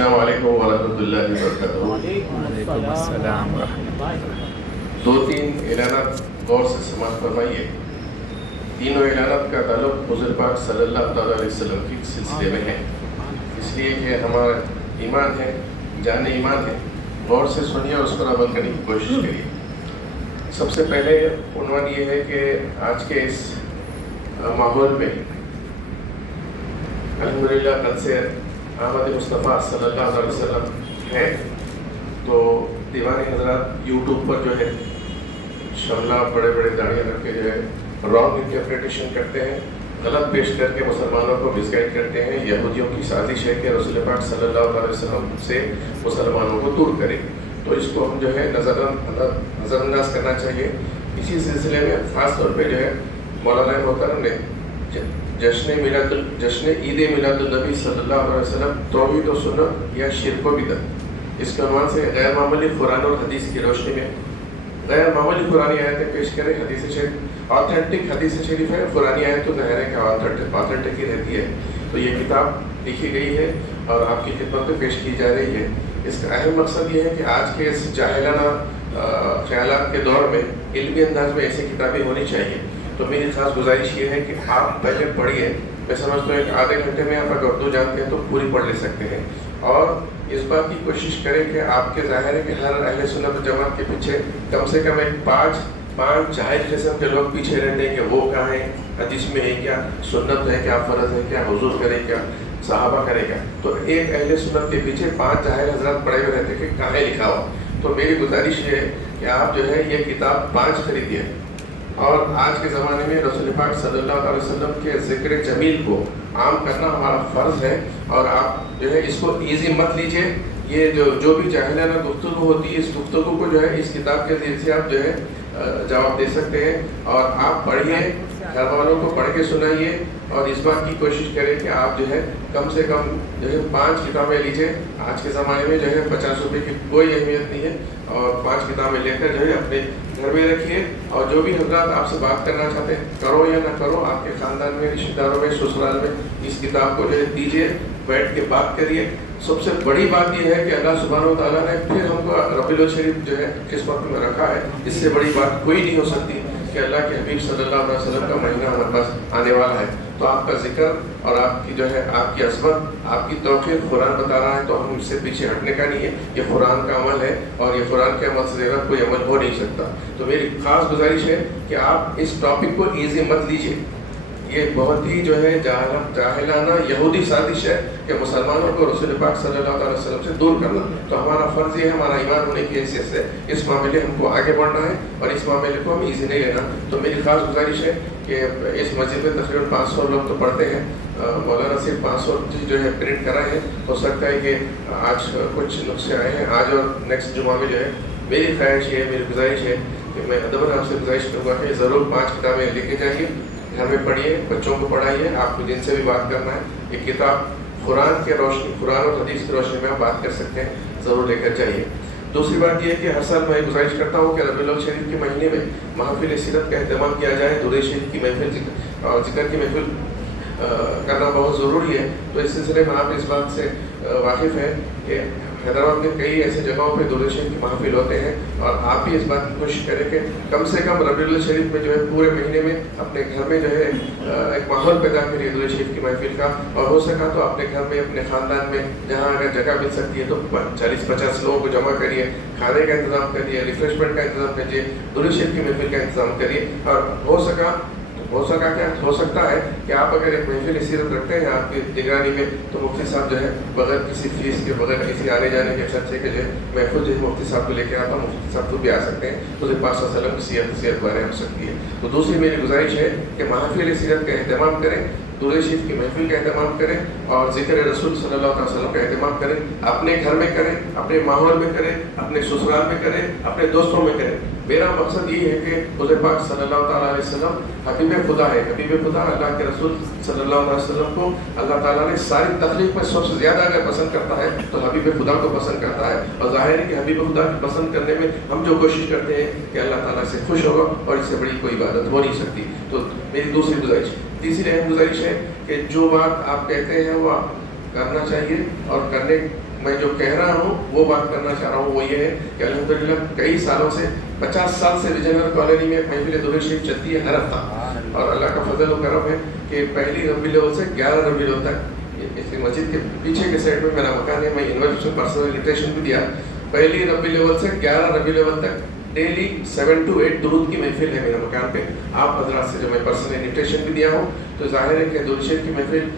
السلام علیکم ورحمۃ اللہ وبرکاتہ۔ وعلیکم السلام ورحمۃ اللہ۔ دو تین اعلانات غور سے سماعت فرمائیے۔ تینوں اعلانات کا تعلق حضور پاک صلی اللہ تعالیٰ علیہ وسلم کے سلسلے میں ہے، اس لیے کہ ہمارا ایمان ہے، جان ایمان ہے۔ غور سے سنیے اور اس پر عمل کرنے کی کوشش کریے۔ سب سے پہلے عنوان یہ ہے کہ آج کے اس ماحول میں الحمدللہ کل سے احمد مصطفیٰ صلی اللہ علیہ وسلم ہے، تو دیوانی حضرات یوٹیوب پر جو ہے شملہ بڑے بڑے داڑیاں رکھ کے جو ہے رانگ انٹرپریٹیشن کرتے ہیں، غلط پیش کر کے مسلمانوں کو مس گائڈ کرتے ہیں۔ یہودیوں کی سازش ہے کہ رسول پاک صلی اللہ علیہ وسلم سے مسلمانوں کو دور کرے، تو اس کو ہم جو ہے نظر انداز کرنا چاہیے۔ اسی سلسلے میں خاص طور پہ جو ہے مولانا محترم نے جشن عید میلاد النبی صلی اللہ علیہ وسلم توحید و سنت یا شرک و بدعت، اس کے عنوان سے غیر معمولی قرآن اور حدیث کی روشنی میں غیر معمولی قرآنی آیتیں پیش کریں۔ حدیث شریف آتھینٹک حدیث شریف ہے، قرآنی آیت تو ظاہر ہے کہ آتھینٹک ہی رہتی ہے، تو یہ کتاب لکھی گئی ہے اور آپ کی خدمت میں پیش کی جا رہی ہے۔ اس کا اہم مقصد یہ ہے کہ آج کے اس جاہلانہ خیالات کے دور میں علمی انداز میں ایسی کتابیں ہونی چاہیے۔ تو میری خاص گزارش یہ ہے کہ آپ پہلے پڑھیے۔ میں سمجھتا ہوں کہ آدھے گھنٹے میں آپ اگر اردو جانتے ہیں تو پوری پڑھ لے سکتے ہیں، اور اس بات کی کوشش کریں کہ آپ کے ظاہر ہے کہ ہر اہل سنت و جماعت کے پیچھے کم سے کم ایک پانچ جاہل قسم کے لوگ پیچھے رہتے ہیں کہ وہ کہاں ہیں، حدیث میں ہے کیا، سنت ہے کیا، فرض ہے کیا، حضور کرے کیا، صحابہ کرے کیا۔ تو ایک اہل سنت کے پیچھے 5 جاہل حضرات پڑے ہوئے رہتے کہ کہاں ہے لکھا ہوا۔ تو میری گزارش یہ ہے کہ آپ جو ہے یہ کتاب 5 خریدیے، اور آج کے زمانے میں رسول پاک صلی اللہ علیہ وسلم کے ذکر جمیل کو عام کرنا ہمارا فرض ہے، اور آپ جو ہے اس کو ایزی مت لیجئے۔ یہ جو بھی جاہلانہ گفتگو ہوتی ہے، اس گفتگو کو جو ہے اس کتاب کے ذریعے سے آپ جو ہے جواب دے سکتے ہیں، اور آپ پڑھیے، گھر والوں کو پڑھ کے سنائیے، اور اس بات کی کوشش کریں کہ آپ جو ہے کم سے کم جو ہے 5 کتابیں لیجئے۔ آج کے زمانے میں جو ہے 50 روپے کی کوئی اہمیت نہیں ہے، اور 5 کتابیں لے کر جو ہے اپنے گھر میں رکھیے، اور جو بھی حضرات آپ سے بات کرنا چاہتے ہیں، کرو یا نہ کرو، آپ کے خاندان میں، رشتہ داروں میں، سسرال میں، اس کتاب کو جو ہے دیجیے، بیٹھ کے بات کریے۔ سب سے بڑی بات یہ ہے کہ اللہ سبحانہ و تعالیٰ نے پھر ہم کو ربیع الاول جو ہے کس وقت میں رکھا ہے، اس سے بڑی بات کوئی نہیں ہو سکتی کہ اللہ کے حبیب صلی اللہ علیہ وسلم کا مہینہ ہمارے پاس آنے والا ہے۔ تو آپ کا ذکر اور آپ کی جو ہے آپ کی عظمت، آپ کی توقیر قرآن بتا رہا ہے، تو ہم اس سے پیچھے ہٹنے کا نہیں ہے۔ یہ قرآن کا عمل ہے، اور یہ قرآن کے عمل سے زیادہ کوئی عمل ہو نہیں سکتا۔ تو میری خاص گزارش ہے کہ آپ اس ٹاپک کو ایزی مت لیجیے۔ یہ بہت ہی جو ہے جاہلانہ یہودی سازش ہے کہ مسلمانوں کو رسول پاک صلی اللہ علیہ وسلم سے دور کرنا۔ تو ہمارا فرض یہ ہے، ہمارا ایمان ہونے کی حیثیت سے اس معاملے ہم کو آگے بڑھنا ہے، اور اس معاملے کو ہم ایزی نہیں لینا۔ تو میری خاص گزارش ہے کہ اس مسجد میں تقریباً 500 لوگ تو پڑھتے ہیں، مولانا صرف 500 جو ہے پرنٹ کرائے ہیں۔ ہو سکتا ہے کہ آج کچھ نسخے آئے ہیں، آج اور نیکسٹ جمعہ میں جو ہے میری خواہش ہے، میری گزارش ہے کہ میں ادباً آپ سے گزارش کروں گا کہ ضرور 5 کتابیں لے کے جائیے، گھر میں پڑھیے، بچوں کو پڑھائیے، آپ کو جن سے بھی بات کرنا ہے۔ یہ کتاب قرآن اور حدیث کی روشنی میں آپ بات کر سکتے ہیں، ضرور لے کر جائیے۔ دوسری بات یہ ہے کہ ہر سال میں گزارش کرتا ہوں کہ ربیع الاول شریف کے مہینے میں محفل سیرت کا اہتمام کیا جائے، درود شریف کی محفل ذکر کی محفل کرنا بہت ضروری ہے۔ تو اس سلسلے میں آپ اس بات سے واقف ہیں کہ حیدرآباد میں کئی ایسے جگہوں پہ درود شریف کی محافل ہوتے ہیں، اور آپ بھی اس بات کی کوشش کریں کہ کم سے کم ربیع الاول شریف میں جو ہے پورے مہینے میں اپنے گھر میں جو ہے ایک ماحول پیدا کریے درود شریف کی محفل کا، اور ہو سکا تو اپنے گھر میں، اپنے خاندان میں جہاں اگر جگہ مل سکتی ہے تو 40-50 لوگوں کو جمع کریے، کھانے کا انتظام کریے، ریفریشمنٹ کا انتظام کریے، درود شریف کی محفل کا انتظام کریے۔ اور ہو سکتا ہے کہ آپ اگر ایک محفل سیرت رکھتے ہیں آپ کی نگرانی میں، تو مفتی صاحب جو ہے بغیر کسی فیس کے، بغیر کسی آنے جانے کے خرچے کے جو ہے محفوظ جو ہے مفتی صاحب کو لے کے آتا ہوں، مفتی صاحب خود بھی آ سکتے ہیں، حضور پاک صلی اللہ علیہ وسلم کی سیرت بارے ہو سکتی ہے۔ تو دوسری میری گزارش ہے کہ محافل سیرت کا اہتمام کریں، درود شریف کی محفل کا اہتمام کریں، اور ذکر رسول صلی اللہ علیہ وسلم کا اہتمام کریں۔ اپنے گھر میں کریں، اپنے ماحول میں کریں، اپنے سسرال میں کریں، اپنے دوستوں میں کریں۔ میرا مقصد یہ ہے کہ حضور پاک صلی اللہ تعالیٰ علیہ وسلم حبیب خدا ہے، حبیب خدا اللہ کے رسول صلی اللہ علیہ وسلم کو اللہ تعالیٰ نے ساری تخلیق میں سب سے زیادہ اگر پسند کرتا ہے تو حبیب خدا کو پسند کرتا ہے، اور ظاہر ہے کہ حبیب خدا کی پسند کرنے میں ہم جو کوشش کرتے ہیں کہ اللہ تعالیٰ سے خوش ہوگا، اور اس سے بڑی کوئی عبادت ہو نہیں سکتی۔ تو میری دوسری گزارش، تیسری اہم گزارش ہے کہ جو بات آپ کہتے ہیں وہ آپ کرنا چاہیے، اور کرنے میں جو کہہ رہا ہوں وہ بات کرنا چاہ رہا ہوں وہ یہ ہے کہ الحمدللہ کئی سالوں سے 50 سال سے ریجنرل کالونی میں محفل درود شریف چلتی ہے ہر ہفتہ، اور اللہ کا فضل و کرم ہے کہ پہلی ربیع الاول سے 11 ربیع الاول تک اس مسجد کے پیچھے کے سائڈ میں میرا مکان ہے، میں یونیورسٹی میں پرسنل انویٹیشن بھی دیا، پہلی ربیع الاول سے 11 ربیع الاول تک ڈیلی 7 to 8 درود کی محفل ہے میرے مکان پہ. آپ حضرات سے جو میں پرسنل انویٹیشن بھی دیا ہوں تو ظاہر ہے کہ درود شریف کی محفل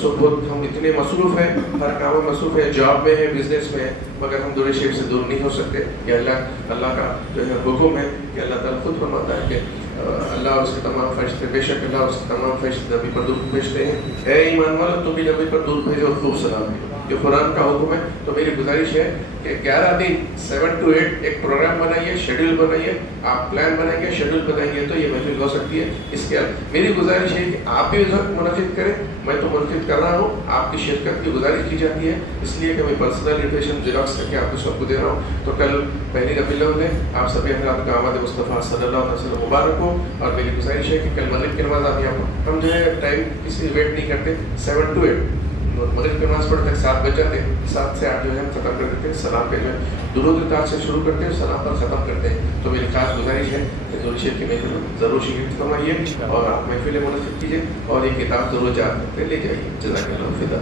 صبح ہم اتنے مصروف ہیں، ہر کام میں مصروف ہیں، جاب میں ہے، بزنس میں ہے، مگر ہم درود شریف سے دور نہیں ہو سکتے. یہ اللہ کا جو ہے حکم ہے کہ اللہ تعالیٰ خود فرماتا ہے کہ اللہ اور اس کے تمام فرشتے، بے شک اللہ اور اس کے تمام فرشتے نبی پر درود بھیجتے ہیں. اے ایمان والو تم بھی نبی پر درود بھیجو اور خوب سلام بھیجو. یہ قرآن کا حکم ہے. تو میری گزارش ہے کہ 11 دن 7 to 8 ایک پروگرام بنائیے، شیڈول بنائیے، آپ پلان بنائیں گے، شیڈول بنائیں گے تو یہ محفل ہو سکتی ہے. اس کے میری گزارش ہے کہ آپ بھی اس وقت منعقد کریں. میں تو منعقد کر رہا ہوں، آپ کی شرکت کی گزارش کی جاتی ہے، اس لیے کہ میں پرسنل انویٹیشن زیروکس کر کے آپ کو سب کو دے رہا ہوں. تو کل پہلی ربیع الاول ہے، آپ سبھی حضرات کا آمد مصطفیٰ صلی اللہ علیہ وسلم مبارک ہو. اور میری گزارش ہے کہ کل مغرب کی نماز آپ یہاں ہم جو ہے ٹائم کسی ویٹ نہیں کرتے، 7 to 8 مغرب کی نماز پڑھتے 7 بج جاتے ہیں، 7 سے 8 جو ہے ہم ختم کر دیتے ہیں. سلام پہ جو ہے درود و تعظیم سے شروع کرتے ہیں، سلام پر ختم کرتے ہیں. تو میری خاص گزارش ہے کہ درود شریف کی محفل ضرور شریک فرمائیے اور آپ محفل منعقد کیجیے اور یہ کتاب ضرور جا کر لے جائیے. جزاک اللہ خیر.